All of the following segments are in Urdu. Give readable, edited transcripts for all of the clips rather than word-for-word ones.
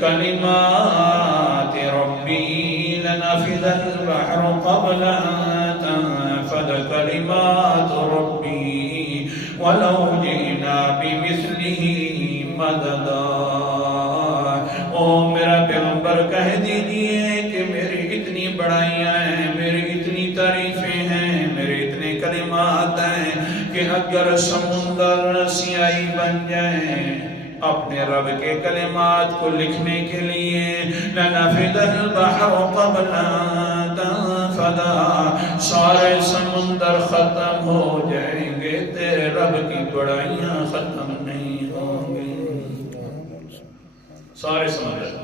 کلمات ربی لنفذ البحر قبل ان تنفذ کلمات ربی ولو جئنا بمثله مددا۔ او میرا پیغمبر کہہ دیجئے کہ میری اتنی بڑائیاں ہیں، میری اتنی تعریفیں ہیں، میرے اتنے کلمات ہیں کہ اگر سمندر سیاہی بن جائیں اپنے رب کے کلمات کو لکھنے کے لیے، لنفذ البحر قبل ان تنفذ، سارے سمندر ختم ہو جائیں گے، تیرے رب کی بڑائیاں ختم نہیں ہوں گی۔ سارے سمندر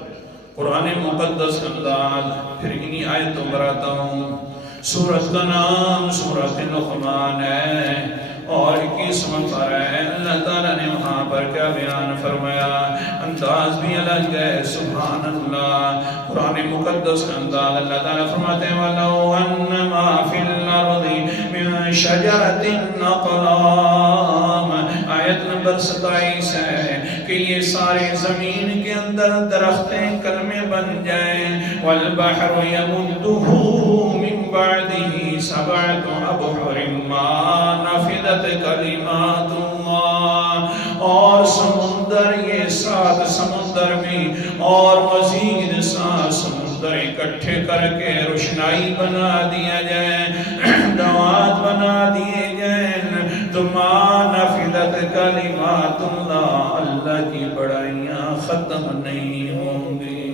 قرآن مقدس کا انداز۔ پھر انہی آیتوں پر آتا ہوں۔ سورت کا نام سورت لقمان ہے اور 21واں پارہ ہے۔ اللہ تعالیٰ نے وہاں پر کیا بیان فرمایا، انداز بھی الگ ہے، سبحان اللہ۔ قرآن مقدس کا انداز، اللہ تعالیٰ فرماتے ہیں وَلَوْ أَنَّ مَا فِي الْأَرْضِ مِن شَجَرَةٍ أَقْلَامٍ، آیت نمبر 27 ہے کہ یہ سارے زمین کے اندر درختیں کلمے بن جائیں، وَالْبَحْرُ يَمُدُّهُ مِن بَعْدِهِ سَبْعَةُ أَبْحُرٍ مَا نَفِذَتْ كَلِمَاتُ اللَّهِ، اور سمندر، یہ 7 سمندر بھی اور مزید 7 سمندر اکٹھے کر کے روشنائی بنا دیا جائے، دوات بنا دیے جائیں، تو ما نفذت کلمات اللہ، اللہ کی بڑائیاں ختم نہیں ہوں گی۔